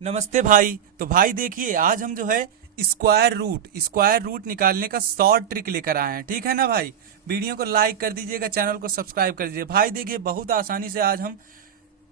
नमस्ते भाई। तो भाई देखिए, आज हम जो है स्क्वायर रूट निकालने का शॉर्ट ट्रिक लेकर आए हैं। ठीक है ना भाई? वीडियो को लाइक कर दीजिएगा, चैनल को सब्सक्राइब कर दीजिए। भाई देखिए, बहुत आसानी से आज हम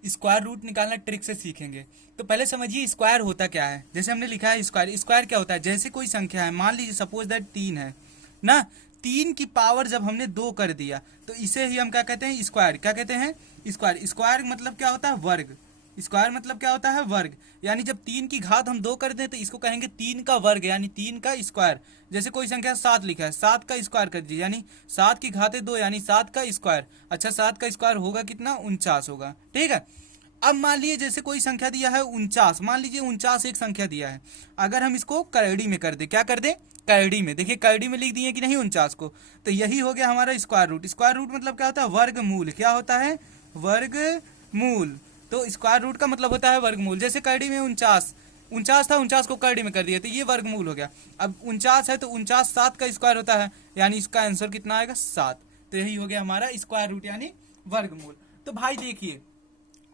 स्क्वायर रूट निकालना ट्रिक से सीखेंगे। तो पहले समझिए स्क्वायर होता क्या है। जैसे हमने लिखा है स्क्वायर, स्क्वायर क्या होता है? जैसे कोई संख्या है, मान लीजिए सपोज दैट 3 है ना। 3 की पावर जब हमने 2 कर दिया तो इसे ही हम क्या कहते हैं? स्क्वायर। क्या कहते हैं? स्क्वायर। स्क्वायर मतलब क्या होता है? वर्ग। स्क्वायर मतलब क्या होता है? वर्ग। यानी जब 3 की घात हम 2 कर दें तो इसको कहेंगे 3 का वर्ग, यानी 3 का स्क्वायर। जैसे कोई संख्या 7 लिखा है, 7 का स्क्वायर कर दीजिए, यानी 7 की घातें 2, यानी 7 का स्क्वायर। अच्छा, 7 का स्क्वायर होगा कितना? 49 होगा। ठीक है। अब मान लीजिए जैसे कोई संख्या दिया है 49, मान लीजिए 49 एक संख्या दिया है। अगर हम इसको करड़ी में कर दे, क्या कर दे? करड़ी में। देखिए करड़ी में लिख दिए कि नहीं 49 को, तो यही हो गया हमारा स्क्वायर रूट। स्क्वायर रूट मतलब क्या होता है? वर्गमूल। क्या होता है? वर्गमूल। तो स्क्वायर रूट का मतलब होता है वर्गमूल। जैसे करड़ी में 49, 49 था, 49 को करड़ी में कर दिया तो ये वर्गमूल हो गया। अब 49 है तो 49 7 का स्क्वायर होता है, यानी इसका आंसर कितना आएगा? 7। तो यही हो गया हमारा स्क्वायर रूट यानी वर्गमूल। तो भाई देखिए,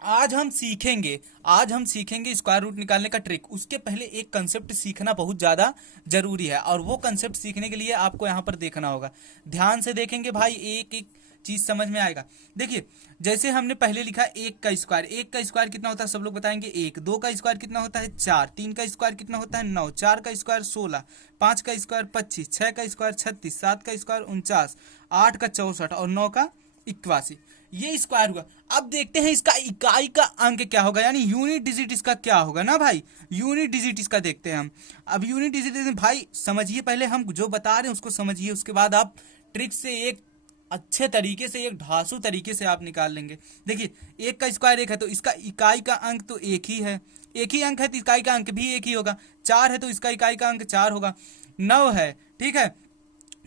आज हम सीखेंगे स्क्वायर रूट निकालने का ट्रिक। उसके पहले एक कंसेप्ट सीखना बहुत ज़्यादा जरूरी है, और वो कंसेप्ट सीखने के लिए आपको यहाँ पर देखना होगा। ध्यान से देखेंगे भाई, एक एक चीज समझ में आएगा। देखिए, जैसे हमने पहले लिखा एक का स्क्वायर। एक का स्क्वायर कितना होता है? सब लोग बताएंगे एक। दो का स्क्वायर कितना होता है? 4। तीन का स्क्वायर कितना होता है? 9। चार का स्क्वायर 16। पाँच का स्क्वायर 25। छः का स्क्वायर 36। सात का स्क्वायर 49। आठ का 64 और 9 का 81। ये स्क्वायर हुआ। अब देखते हैं इसका इकाई का अंक क्या होगा, यानी यूनिट डिजिट इसका क्या होगा ना भाई। यूनिट डिजिट इसका देखते हैं हम। अब यूनिट डिजिट भाई समझिए, पहले हम जो बता रहे हैं उसको समझिए, उसके बाद आप ट्रिक से एक अच्छे तरीके से, एक ढांसू तरीके से आप निकाल लेंगे। देखिए, एक का स्क्वायर एक है तो इसका इकाई का अंक तो एक ही है। एक ही अंक है तो इकाई का अंक भी एक ही होगा। 4 है तो इसका इकाई का अंक 4 होगा। 9 है, ठीक है,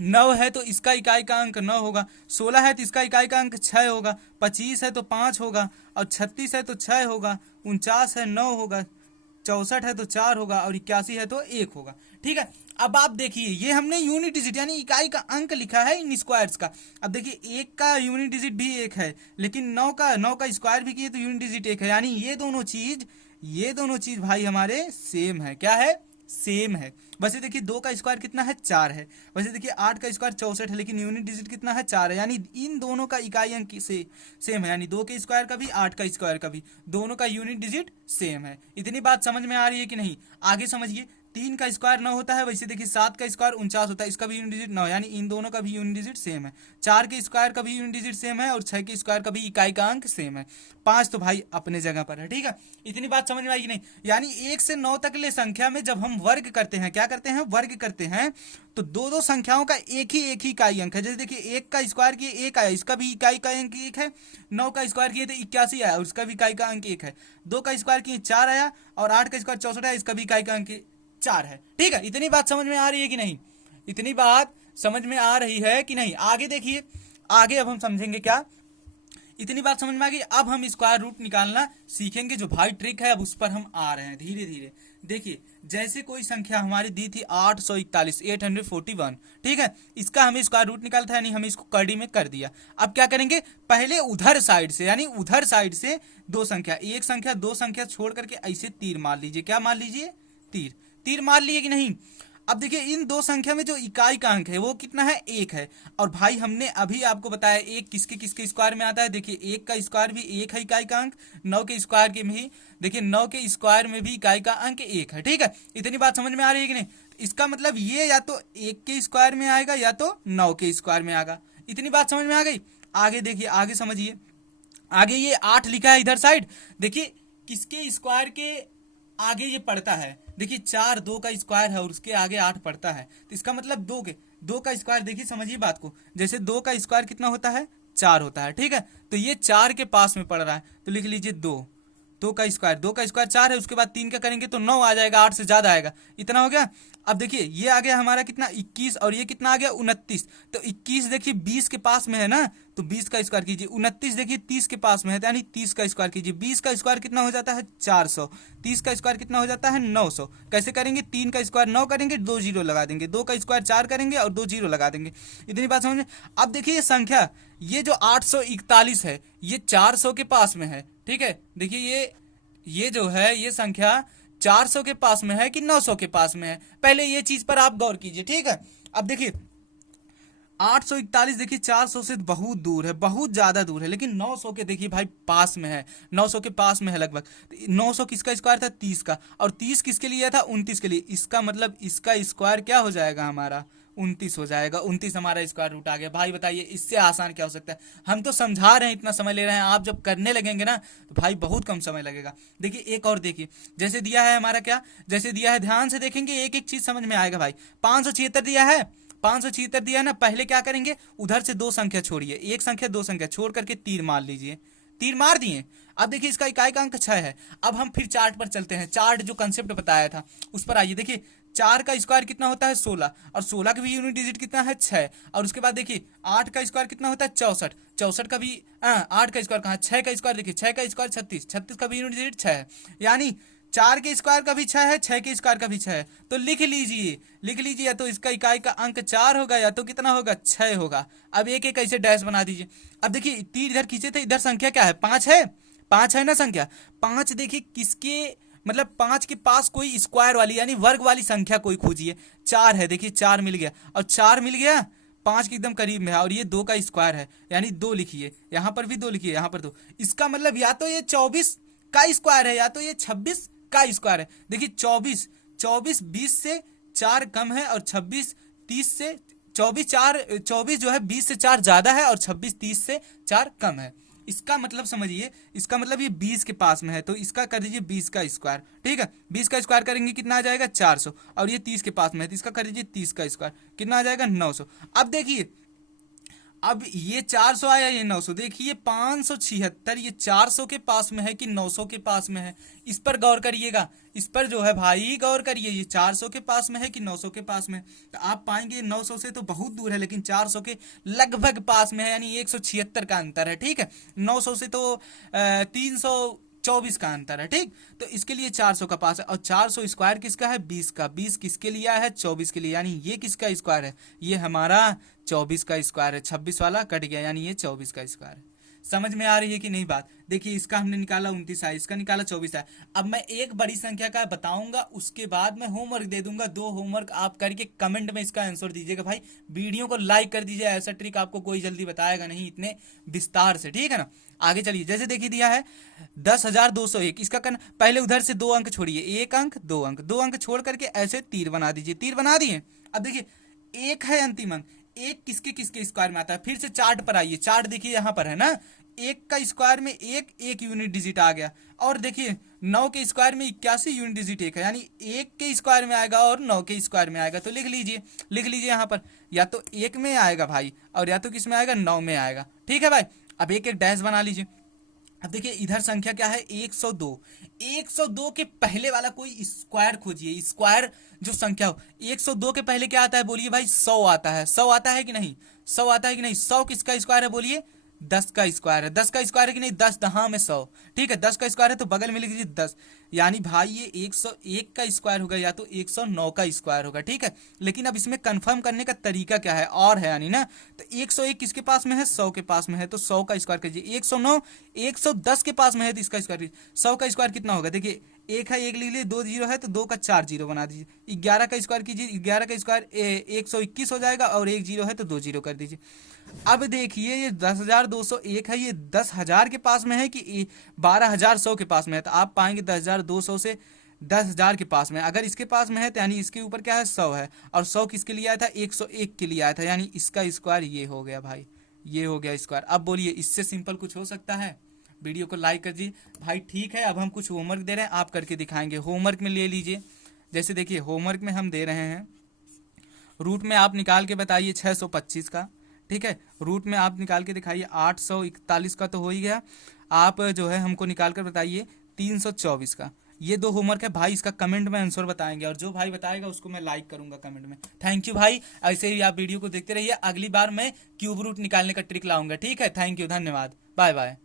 9 है तो इसका इकाई का अंक 9 होगा। 16 है तो इसका इकाई का अंक 6 होगा। 25 है तो 5 होगा। और 36 है तो 6 होगा। 49 है 9 होगा। 64 है तो 4 होगा। और 81 है तो 1 होगा। ठीक है। अब आप देखिए, ये हमने यूनिट डिजिट यानी इकाई का अंक लिखा है इन स्क्वायर्स का। अब देखिए, एक का यूनिट डिजिट भी एक है, लेकिन 9 का स्क्वायर भी किए तो यूनिट डिजिट एक है, यानी ये दोनों चीज भाई हमारे सेम है। क्या है? सेम है। वैसे देखिए, 2 का स्क्वायर कितना है? 4 है। वैसे देखिए, 8 का स्क्वायर 64 है, लेकिन यूनिट डिजिट कितना है? 4 है, यानी इन दोनों का इकाई अंक से सेम है, यानी 2 के स्क्वायर का भी, 8 का स्क्वायर का भी, दोनों का यूनिट डिजिट सेम है। इतनी बात समझ में आ रही है कि नहीं? आगे समझिए। 3 का स्क्वायर 9 होता है, वैसे देखिए 7 का स्क्वायर 49 होता है, इसका भी यूनिट डिजिट 9, यानी इन दोनों का भी यूनिट डिजिट सेम है। 4 के स्क्वायर का भी यूनिट डिजिट सेम है, और 6 के स्क्वायर का भी इकाई का अंक सेम है। 5 तो भाई अपने जगह पर है। ठीक है। इतनी बात समझ में आई कि नहीं? यानी 1 से 9 तक ले संख्या में जब हम वर्ग करते हैं, क्या करते हैं? वर्ग करते हैं, तो दो दो संख्याओं का एक ही इकाई अंक है। जैसे देखिए, 1 का स्क्वायर किए 1 आया, इसका भी इकाई का अंक 1 है। 9 का स्क्वायर किए तो 81 आया, और उसका भी इकाई का अंक 1 है। 2 का स्क्वायर किए 4 आया, और 8 का स्क्वायर 64 आया, इसका भी इकाई का अंक 4 है। ठीक है। इतनी बात समझ में आ रही है कि नहीं? इतनी बात समझ में आ रही है कि नहीं? आगे देखिए, आगे अब हम समझेंगे क्या। इतनी बात समझ में आ गई। अब हम स्क्वायर रूट निकालना सीखेंगे, जो भाई ट्रिक है अब उस पर हम आ रहे हैं धीरे धीरे। देखिए, जैसे कोई संख्या हमारी दी थी 841, 841। ठीक है। इसका हमें स्क्वायर रूट निकालना था, यानी हमें इसको कड़ी में कर दिया। अब क्या करेंगे? पहले उधर साइड से, यानी उधर साइड से दो संख्या, एक संख्या दो संख्या छोड़ करके ऐसे तीर मार लीजिए। क्या मार लीजिए? तीर। तीर मार लिए कि नहीं? अब देखिए, इन दो संख्या में जो इकाई का अंक है वो कितना है? 1 है। और भाई हमने अभी आपको बताया एक किसके किसके स्क्वायर में आता है। देखिए, 1 का स्क्वायर भी 1 है इकाई का अंक। 9 के स्क्वायर के भी, देखिए 9 के स्क्वायर में भी इकाई का अंक 1 है। ठीक है। इतनी बात समझ में आ रही है कि नहीं? इसका मतलब ये या तो 1 के स्क्वायर में आएगा या तो 9 के स्क्वायर में आएगा। इतनी बात समझ में आ गई? आगे देखिए, आगे समझिए। आगे ये 8 लिखा है इधर साइड। देखिए, किसके स्क्वायर के आगे ये पड़ता है? देखिए, 4 2 का स्क्वायर है और उसके आगे 8 पड़ता है, तो इसका मतलब 2 का स्क्वायर। देखिए समझिए बात को, जैसे 2 का स्क्वायर कितना होता है? 4 होता है। ठीक है। तो ये 4 के पास में पड़ रहा है, तो लिख लीजिए 2। 2 का स्क्वायर 4 है, उसके बाद 3 का करेंगे तो 9 आ जाएगा, 8 से ज्यादा आएगा। इतना हो गया। अब देखिए, ये आ गया हमारा कितना? 21, और ये कितना आ गया? 29। तो 21 देखिए 20 के पास में है ना, तो 20 का स्क्वायर कीजिए। 29 देखिए 30 के पास में है, यानी 30 का स्क्वायर कीजिए। 20 का स्क्वायर कितना हो जाता है? 400। 30 का स्क्वायर कितना हो जाता है? 900। कैसे करेंगे? 3 का स्क्वायर 9 करेंगे, 2 जीरो लगा देंगे। 2 का स्क्वायर 4 करेंगे और 2 जीरो लगा देंगे। इतनी बात समझ में? अब देखिए, ये संख्या, ये जो 841 है, ये 400 के पास में है। ठीक है। देखिए, ये जो है ये संख्या 400 के पास में है कि 900 के पास में है, पहले ये चीज पर आप गौर कीजिए, ठीक है। अब देखिए 841 देखिए 400 से बहुत दूर है, बहुत ज्यादा दूर है, लेकिन 900 के देखिए भाई पास में है, 900 के पास में है लगभग। 900 किसका स्क्वायर था? 30 का, और 30 किसके लिए था? 29 के लिए। इसका मतलब इसका स्क्वायर क्या हो जाएगा हमारा? 29 हो जाएगा। 29 हमारा स्क्वायर रूट आ गया। भाई बताइए इससे आसान क्या हो सकता है? हम तो समझा रहे हैं, इतना समय ले रहे हैं, आप जब करने लगेंगे ना तो भाई बहुत कम समय लगेगा। देखिए एक और देखिए, जैसे दिया है हमारा क्या, जैसे दिया है, ध्यान से देखेंगे एक एक चीज समझ में आएगा भाई। 576 दिया है, 576 दिया है ना, पहले क्या करेंगे, उधर से दो संख्या छोड़िए, एक संख्या दो संख्या छोड़ करके तीर मार लीजिए, तीर मार दिए। अब देखिए इसका इकाई का अंक 6 है। अब हम फिर चार्ट पर चलते हैं, चार्ट जो कंसेप्ट बताया था उस पर आइए। देखिए 4 का स्क्वायर कितना होता है? 16, और 16 का भी यूनिट डिजिट कितना है? 6। और उसके बाद देखिए 8 का स्क्वायर कितना होता है? 64, 64 का भी 8 का स्क्वायर कहाँ? 6 का स्क्वायर देखिए, 6 का स्क्वायर 36, 36 का भी यूनिट डिजिट 6 है। यानी 4 के स्क्वायर का भी 6 है, 6 के स्क्वायर का भी 6 है। तो लिख लीजिए, लिख लीजिए, या तो इसका इकाई का अंक 4 होगा या तो कितना होगा? 6 होगा। अब एक एक ऐसे डैश बना दीजिए। अब देखिए तीर इधर खींचे थे, इधर संख्या क्या है? 5 है, 5 है ना संख्या। 5 देखिए किसके, मतलब 5 के पास कोई स्क्वायर वाली यानी वर्ग वाली संख्या कोई खोजिए। 4 है, देखिए 4 मिल गया, और 4 मिल गया 5 के एकदम करीब में है, और ये 2 का स्क्वायर है, यानी 2 लिखिए, यहाँ पर भी 2 लिखिए, यहाँ पर 2। इसका मतलब या तो ये 24 का स्क्वायर है या तो ये 26 का स्क्वायर है। देखिए 24 20 से 4 कम है, और 26 30 से 24 जो है 20 से 4 ज्यादा है, और 26 30 से 4 कम है। इसका मतलब समझिए, इसका मतलब ये 20 के पास में है, तो इसका कर दीजिए 20 का स्क्वायर, ठीक है। 20 का स्क्वायर करेंगे कितना आ जाएगा? 400, और ये 30 के पास में है तो इसका कर दीजिए 30 का स्क्वायर, कितना आ जाएगा? 900। अब देखिए, अब ये 400 आया, ये 900, देखिए 576 ये 400 के पास में है कि 900 के पास में है? इस पर गौर करिएगा, इस पर जो है भाई गौर करिए, ये 400 के पास में है कि 900 के पास में? तो आप पाएंगे 900 से तो बहुत दूर है, लेकिन 400 के लगभग पास में है, यानी 176 का अंतर है, ठीक है। 900 से तो 324 का अंतर है, ठीक। तो इसके लिए 400 का पास है, और 400 स्क्वायर किसका है? 20 का। 20 किसके लिए है? 24 के लिए, यानी ये किसका स्क्वायर है? ये हमारा 24 का स्क्वायर है। 26 वाला कट गया, यानी ये 24 का स्क्वायर है। समझ में आ रही है कि नहीं बात? देखिए इसका हमने निकाला 29 है, इसका निकाला 24 है। अब मैं एक बड़ी संख्या का बताऊंगा, उसके बाद मैं होमवर्क दे दूंगा। 2 होमवर्क आप करके कमेंट में इसका आंसर दीजिएगा। भाई वीडियो को लाइक कर दीजिए, ऐसा ट्रिक आपको कोई जल्दी बताएगा नहीं इतने विस्तार से, ठीक है ना। आगे चलिए, जैसे देखिए दिया है 10,201, इसका करना, पहले उधर से 2 अंक छोड़िए, 1 अंक 2 अंक, 2 अंक छोड़ करके ऐसे तीर बना दीजिए, तीर बना दिए। अब देखिए 1 है अंतिम अंक, 1 किसके किसके स्क्वायर में आता है? फिर से चार्ट पर आइए, चार्ट देखिए यहाँ पर है ना, 1 का स्क्वायर में एक यूनिट डिजिट आ गया, और देखिए 9 के स्क्वायर में 81 यूनिट डिजिट एक है, यानी 1 के स्क्वायर में आएगा और 9 के स्क्वायर में आएगा। तो लिख लीजिए, लिख लीजिए यहाँ पर, या तो 1 में आएगा भाई, और या तो किस में आएगा? 9 में आएगा, ठीक है भाई। अब एक एक डैश बना लीजिए। अब देखिए इधर संख्या क्या है? 102। 102 के पहले वाला कोई स्क्वायर खोजिए, स्क्वायर जो संख्या हो। 102 के पहले क्या आता है बोलिए भाई? 100 आता है। 100 आता है कि नहीं? 100 आता है कि नहीं? 100 किसका स्क्वायर है बोलिए? 10 का स्क्वायर है। 10 का स्क्वायर है कि नहीं? 10 दहा में 100, ठीक है। 10 का स्क्वायर है तो बगल में लिख दीजिए 10, यानी भाई ये 101 का स्क्वायर होगा या तो 109 का स्क्वायर होगा, ठीक है। लेकिन अब इसमें कंफर्म करने का तरीका क्या है? और है यानी ना, तो 101 किसके पास में है? 100 के पास में है, तो 100 का स्क्वायर कीजिए। 109 110 के पास में है तो इसका स्क्वायर कीजिए। 100 का स्क्वायर कितना होगा? देखिए 1 है, 1 लिख लीजिए, 2 जीरो है तो 2 का 4 जीरो बना दीजिए। 11 का स्क्वायर कीजिए, 11 का स्क्वायर 121 हो जाएगा, और 1 जीरो है तो 2 जीरो कर दीजिए। अब देखिए ये 10,201 है, ये 10,000 के पास में है कि 12,100 के पास में है? तो आप पाएंगे 10,200 से 10,000 के पास में। अगर इसके पास में है तो यानी इसके ऊपर क्या है? 100 है, और 100 किसके लिए आया था? 101 के लिए आया था, यानी इसका स्क्वायर ये हो गया भाई, ये हो गया स्क्वायर। अब बोलिए इससे सिंपल कुछ हो सकता है? वीडियो को लाइक कर दीजिए भाई, ठीक है। अब हम कुछ होमवर्क दे रहे हैं, आप करके दिखाएंगे। होमवर्क में ले लीजिए, जैसे देखिए होमवर्क में हम दे रहे हैं, रूट में आप निकाल के बताइए 625 का, ठीक है। रूट में आप निकाल के दिखाइए 841 का तो हो ही गया। आप जो है हमको निकाल कर बताइए 324 का। ये 2 होमवर्क है भाई, इसका कमेंट में आंसर बताएंगे, और जो भाई बताएगा उसको मैं लाइक करूंगा कमेंट में। थैंक यू भाई, ऐसे ही आप वीडियो को देखते रहिए। अगली बार मैं क्यूब रूट निकालने का ट्रिक लाऊंगा, ठीक है। थैंक यू, धन्यवाद, बाय बाय।